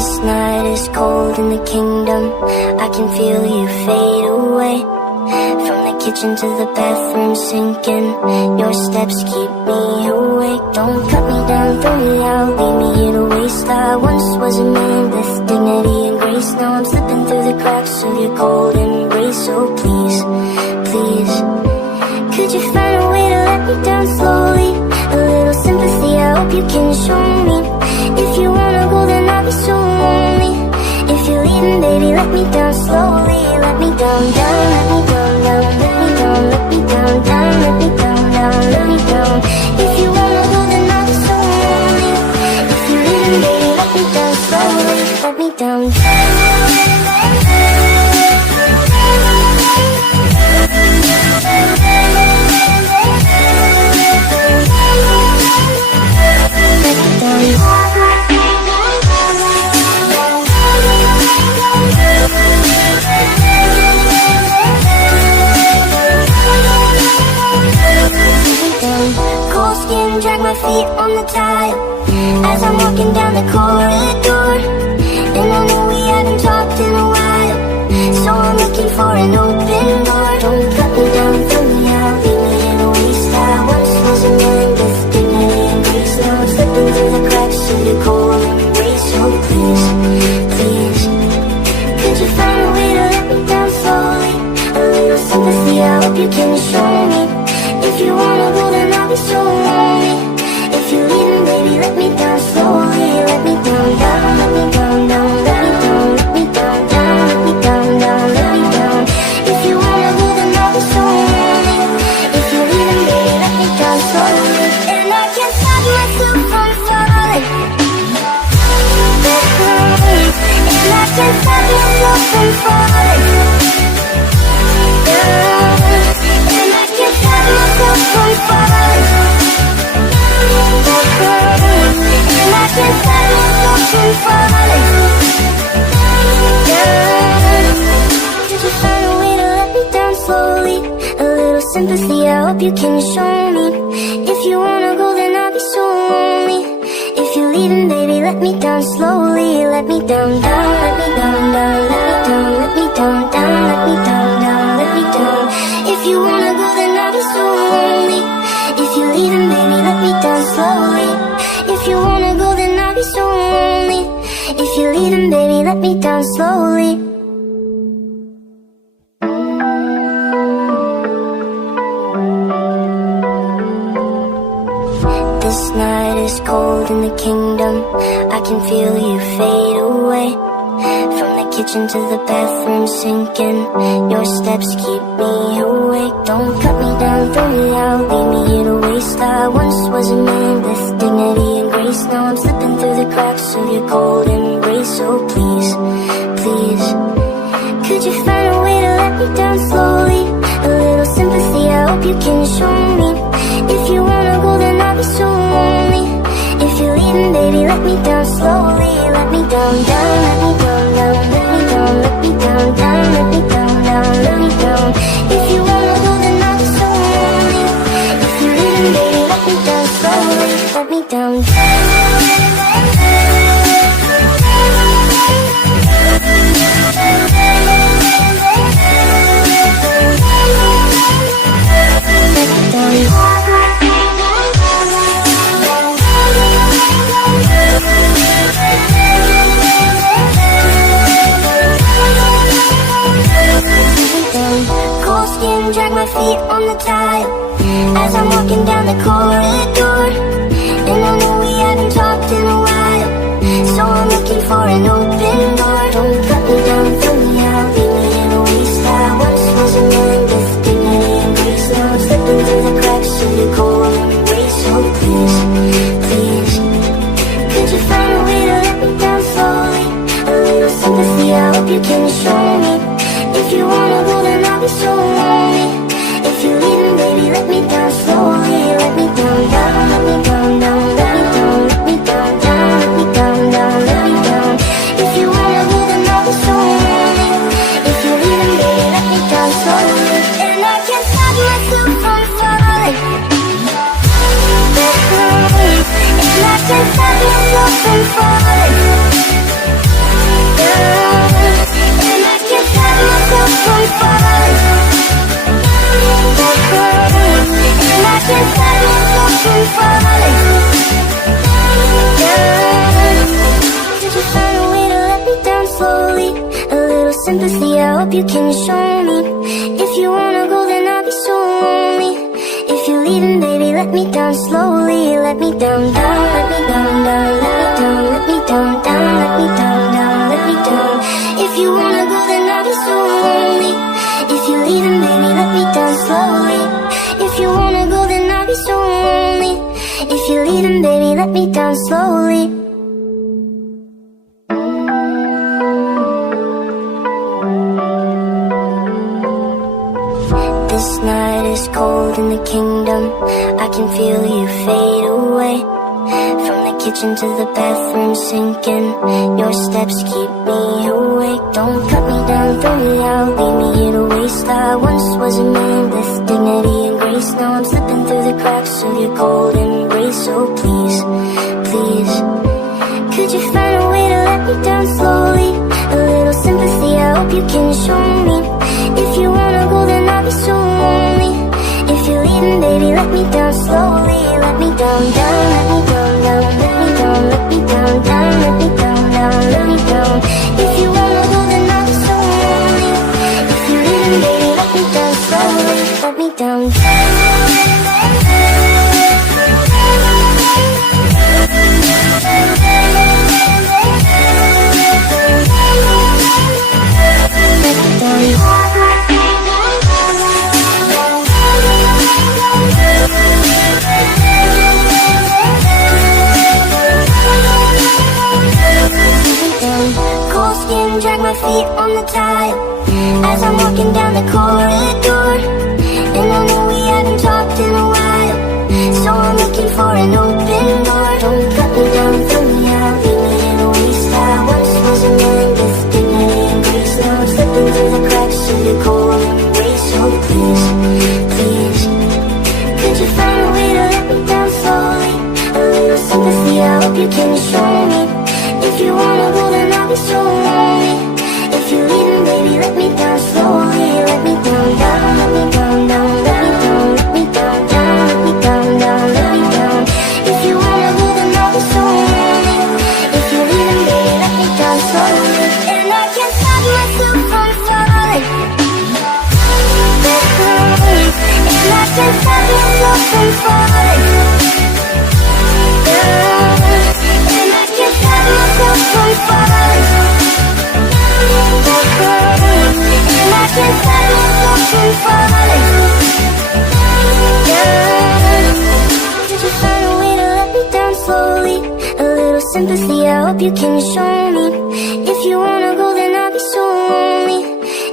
This night is cold in the kingdom. I can feel you fade away. From the kitchen to the bathroom sinking. Your steps keep me awake. Don't cut me down, throw me out, leave me here to waste. I once was a man with dignity and grace. Now I'm slipping through the cracks of your cold embrace. So please, please, could you find a way to let me down slowly? A little sympathy, I hope you can show me. If you wanna go, then I'll be so lonely. If you're leaving, baby, let me down slowly. Let me down, down, let me down, down, let me down, let me down, down, let me down, down, let me down. If you wanna go, then I'll be so lonely. If you're leaving, baby, let me down slowly. Let me down, down. Cold skin, drag my feet on the tile as I'm walking down the corridor. And I know we haven't talked in a while, so I'm looking for an open door. Don't cut me down, throw me out, leave me in a waste. I once was a man with dignity and grace. Now I'm slipping through the cracks of your cold embrace. So please, please, could you find a way to let me down slowly? A little sympathy, I hope you can show me. If you wanna go, then I'll be so lonely. If you're leaving, baby, let me down slowly. Let me down, down, let me down, down, let me down, let me down, down, let me down, down, let me down. If you wanna go, then I'll be so lonely. If you're leaving, baby, let me down slowly. And I can't stop myself from falling. And I can't stop myself from falling. And I can't stop myself from falling. And I can't stop myself from falling. Could you find a way to let me down slowly? A little sympathy, I hope you can show me. If you wanna go, then I'll be so lonely. If you're leaving, baby, let me down slowly. Let me down, down, let me down, down, let me down, let me down, down, let me down, down, let me down. If you wanna go, then I'll be so lonely. If you're leaving, baby, let me down slowly. If you wanna go, then I'll be so lonely. If you're leaving, baby, let me down slowly. This night is cold in the kingdom. I can feel you fade away. From the kitchen to the bathroom sinking. Your steps keep me awake. Don't cut me down, throw me out, leave me here to waste. I once was a man with dignity and grace. Now I'm slipping through the cracks of your cold embrace. So please, please, could you find a way to let me down slowly? A little sympathy, I hope you can show me. If you wanna go, then I'll be so lonely. If you're leaving, baby, let me down slowly. Let me down, down, let me down, down, let me down, let me down, down, let me down, down, let me down. If you wanna go, then I'll be so lonely. If you're leaving, baby, let me down slowly. Let me down, down. Cold skin, drag my feet on the tile as I'm walking down the corridor. And I know we haven't talked in a while, so I'm looking for an open door. Don't cut me down, throw me out, leave me in a waste. I once was a man with dignity and grace. Now I'm slipping through the cracks of your cold embrace. So please, please, could you find a way to let me down slowly? A little sympathy, I hope you can show me. If you wanna go, then I'll be so lonely. If you're leaving, baby, let me down slowly. Let me down, down, let me down, down, let me down, let me down, down, let me down, down, let me down. If you wanna go, then I'll be so lonely. If you're leaving, baby, let me down slowly. And I can't stop myself from falling. from falling. And I can't stop myself from falling. Could you find a way to let me down slowly? A little sympathy, I hope you can show me. If you wanna go, then I'll be so lonely. If you're leaving, baby, let me down slowly. Let me down, down, let me down, down, let me down, let me down, down, let me down, down, let me down. If you wanna go, then I'll be so lonely. If you're leaving, baby, let me down slowly. If you wanna go, then I'll be so lonely. If you're leaving, baby, let me down slowly. This night is cold in the kingdom. I can feel you fade away. From the kitchen to the bathroom sinking. Your steps keep me awake. Don't cut me down, throw me out, leave me here to waste. I once was a man with dignity and grace. Now I'm slipping through the cracks of your cold embrace. So please, please, could you find a way to let me down slowly? A little sympathy, I hope you can show me. If you wanna go, then I'll be so lonely. If you're leaving, baby, let me down slowly. Let me down, down, let me down, down, let me down, let me down, down, let me down, down, let me down. If you wanna go, then I'll be so lonely. If you're leaving, baby, let me down slowly. Let me down, down. Cold skin, drag my feet on the tile as I'm walking down the corridor. And I know we haven't talked in a while, so I'm looking for an open door. Don't cut me down, throw me out, leave me in a waste. I once was a man with dignity and grace. Now I'm slipping through the cracks of your cold embrace. So please, please, could you find a way to let me down slowly? A little sympathy, I hope you can show me. If you wanna go, then I'll be so lonely. If you're leaving, baby, let me down slowly. Let me down, down, let me down, down, let me down, let me down, down, let me down, down, let me down. If you wanna go, then I'll be so lonely. If you're leaving, baby, let me down slowly. And I can't stop myself from falling. And I can't stop myself from falling. And I can't stop myself from falling. And I can't stop myself from falling. Could you find a way to let me down slowly? A little sympathy, I hope you can show me. If you wanna go, then I'll be so lonely.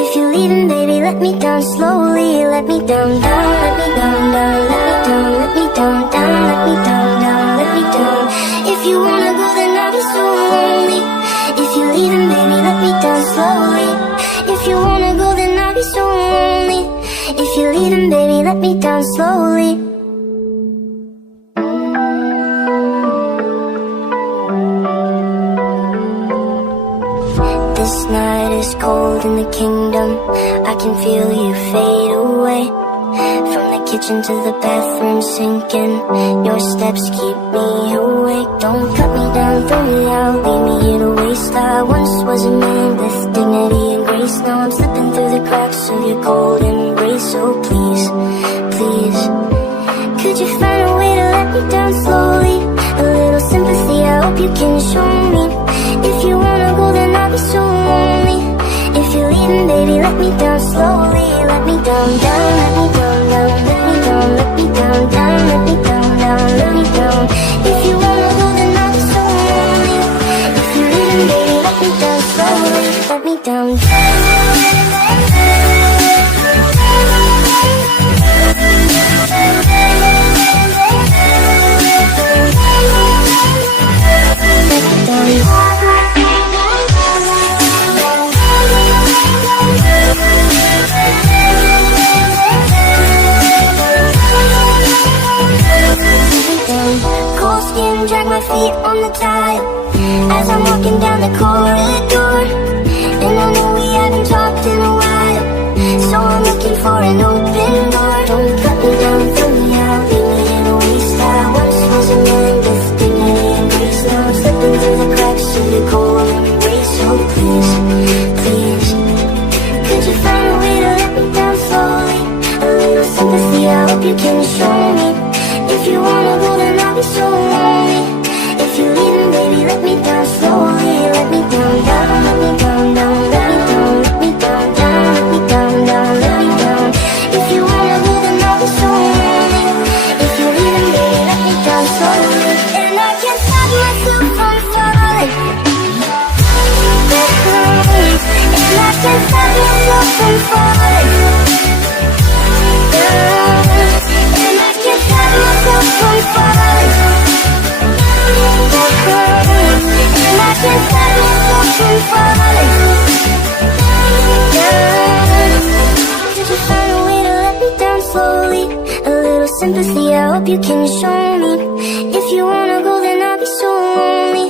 If you're leaving, baby, let me down slowly. Let me down, down, let me down, down, let me down, let me down, down, let me down, down, let me down. If you wanna go, then I'll be so lonely. If you're leaving, baby, let me down slowly. If you wanna go, then I'll be so lonely. If you're leaving, baby, let me down slowly. This night is cold in the kingdom. I can feel you fade away. From the kitchen to the bathroom sinking. Your steps keep me awake. Don't cut me down, throw me out, leave me here to waste. I once was a man with dignity and grace. Now I'm slipping through the cracks of your cold embrace. So please, please, could you find a way to let me down slowly? A little sympathy, I hope you can show me. If you wanna go, then I'll be so lonely. If you're leaving, baby, let me down slowly. Let me down, down, let me down, down, let me down, let me down, down, let me down, down, let me down. If you wanna go, then I'll be so lonely. If you're leaving, baby, let me down slowly. Let me down, down. Cold skin, drag my feet on the tile as I'm walking down the corridor. And I know we haven't talked in a while, an open door. Don't cut me down, throw me out, leave me in a waste. I once was a man with dignity and grace. Now I'm slipping through the cracks of your cold embrace. So please, please, could you find a way to let me down slowly? A little sympathy, I hope you can show me. If you wanna go, then I'll be so lonely. If you're leaving, baby, let me down slowly. Let me down, down, let me down, down, let me down, let me down, down, let me down, down, let me down. If you wanna go, then I'll be so lonely. If you're leaving, baby, let me down slowly. And I can't stop myself from falling. And I can't stop myself from falling. And I can't stop myself from falling. And I can't stop myself from falling. Could you find a way to let me down slowly? A little sympathy, I hope you can show me. If you wanna go, then I'll be so lonely.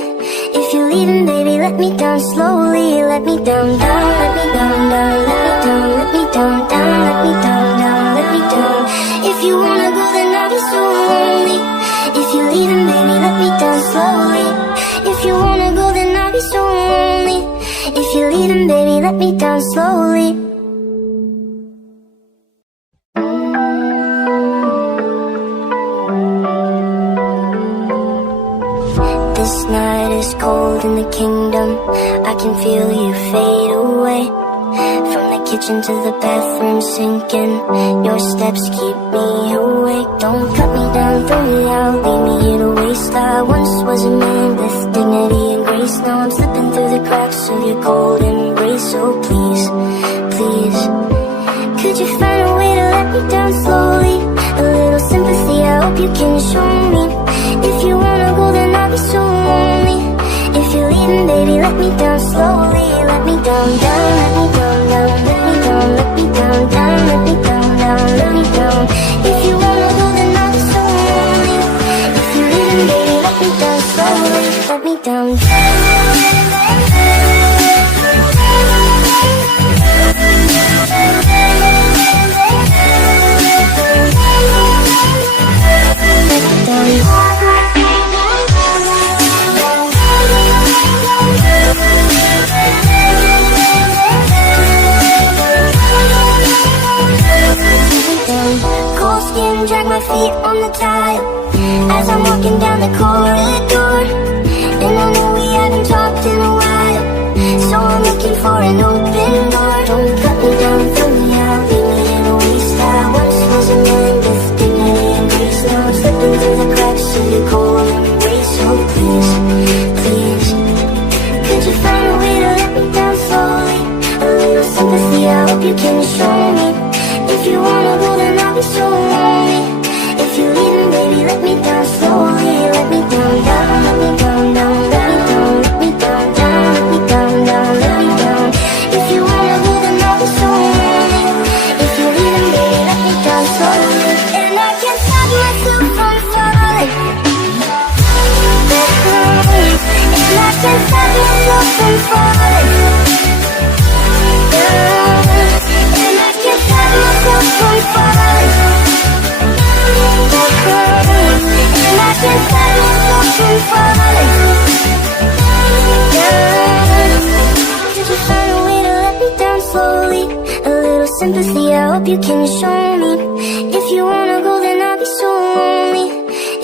If you're leaving, baby, let me down slowly. Let me down, down, let me down, down, let me down, let me down, down, let me down, down, let me down. If you wanna go, then I'll be so lonely. If you're leaving, baby, let me down slowly. If you wanna go, then I'll be so lonely. If you're leaving, baby, let me down slowly. This night is cold in the kingdom. I can feel you fade away. From the kitchen to the bathroom sinking. Your steps keep me awake. Don't cut me down, throw me out, leave me here to waste. I once was a man with dignity and grace. Now I'm slipping through the cracks of your cold embrace. So please, please, could you find a way to let me down slowly? A little sympathy, I hope you can show me. If you wanna go, then I'll be so lonely. If you're leaving, baby, let me down slowly. Let me down, down, let me down, down, let me down, let me down, down, let me down, down, let me down. If you wanna go, then I'll be so lonely. If you're leaving, baby, let me down slowly. Let me down, down. Cold skin, drag my feet on the tile as I'm walking down the corridor. And I know we haven't talked in a while, so I'm looking for an open door. Don't cut me down, throw me out, leave me in a waste. I once was a man with dignity and grace. Now I'm slipping through the cracks of your cold embrace. So please, please, could you find a way to let me down slowly? A little sympathy, I hope you can show me. If you wanna go, then I'll be so lonely. If you're leaving, baby, let me down slowly. Let me down, down, let me down, down, let me down, let me down, down, let me down, down, let me down. If you wanna go, then I'll be so lonely. If you're leaving, baby, let me down slowly. And I can't stop myself from falling. And I can't stop myself from falling. And I can't stop myself from falling. And I can't stop myself from falling. Could you find a way to let me down slowly? A little sympathy, I hope you can show me. If you wanna go, then I'll be so lonely.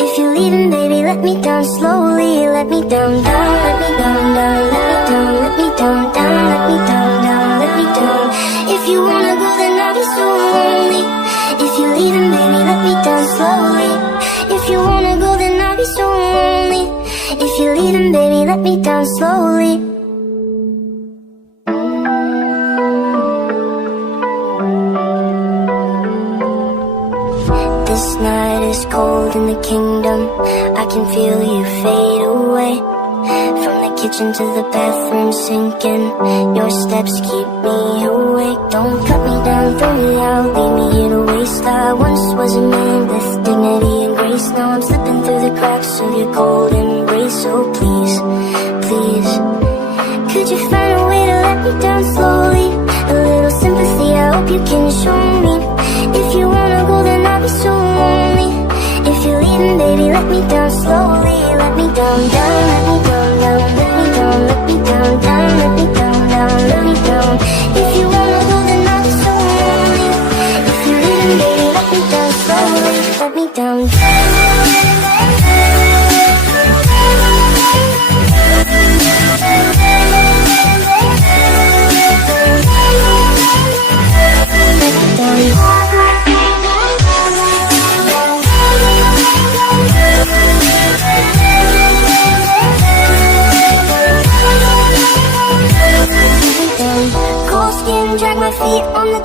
If you're leaving, baby, let me down slowly. Let me down, down, let me down, down, let me down, let me down, down, let me down, down, let me down. If you wanna go, then I'll be so lonely. If you're leaving, baby, let me down slowly. If you wanna go, then I'll be so lonely. If you're leaving, baby, let me down slowly. This night is cold in the kingdom. I can feel you fade away. From the kitchen to the bathroom sinking. Your steps keep me awake. Don't cut me down, throw me out, leave me here to waste. I once was a man with dignity and grace. Now I'm slipping through the cracks of your cold embrace. So please, please, could you find a way to let me down slowly? A little sympathy, I hope you can show me.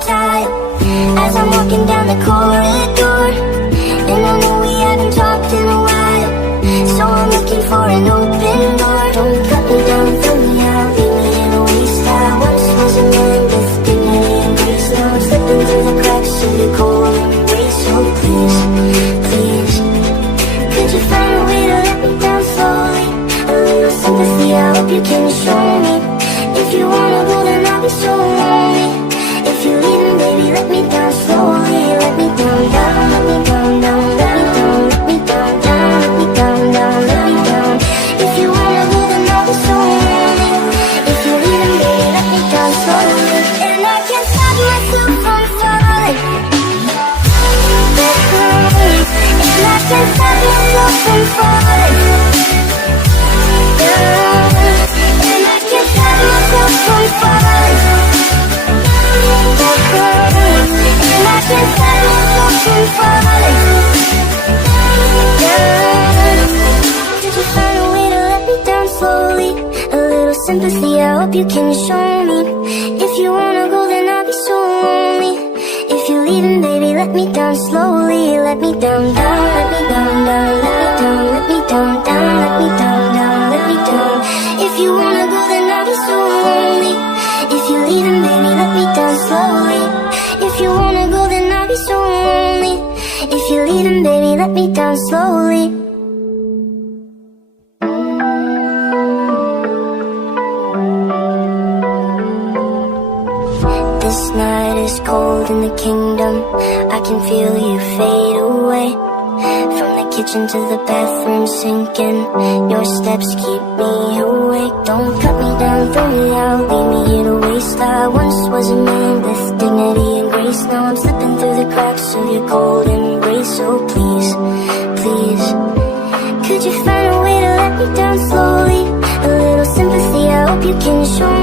tile as I'm walking down the corridor. And I know we haven't talked in a while, so I'm looking for an open door. Don't cut me down, throw me out, leave me in a waste. I once was a man with dignity and grace. Now I'm slipping through the cracks of your cold embrace. So please, please, could you find a way to let me down slowly? A little sympathy, I hope you can show me. If you wanna go, then I'll be so lonely. If you're leaving, baby, let me down slowly. Let me down, down, let me down, down, let me down, let me down, down, let me down, down, let me down. If you wanna go, then I'll be so lonely. If you're leaving, baby, let me down slowly. And I can't stop myself from falling. And I can't stop myself from falling. And I can't stop myself from falling. And I can't stop myself from falling. Did you find a way to let me down slowly? A little sympathy, I hope you can show me. If you wanna go, then I'll be so lonely. If you're leaving, baby, let me down slowly. Let me down, down, let me down, down, let me down, let me down, down, let me down, down, let me down. If you wanna go, then I'll be so lonely. If you're leaving, baby, let me down slowly. If you wanna go, then I'll be so lonely. If you're leaving, baby, let me down slowly. This night is cold in the kingdom. I can feel you fade away. From the kitchen to the bathroom sinking, your steps keep me awake. Don't cut me down, throw me out, leave me in a waste. I once was a man with dignity and grace. Now I'm slipping through the cracks of your cold embrace. So please, please, could you find a way to let me down slowly? A little sympathy, I hope you can show me.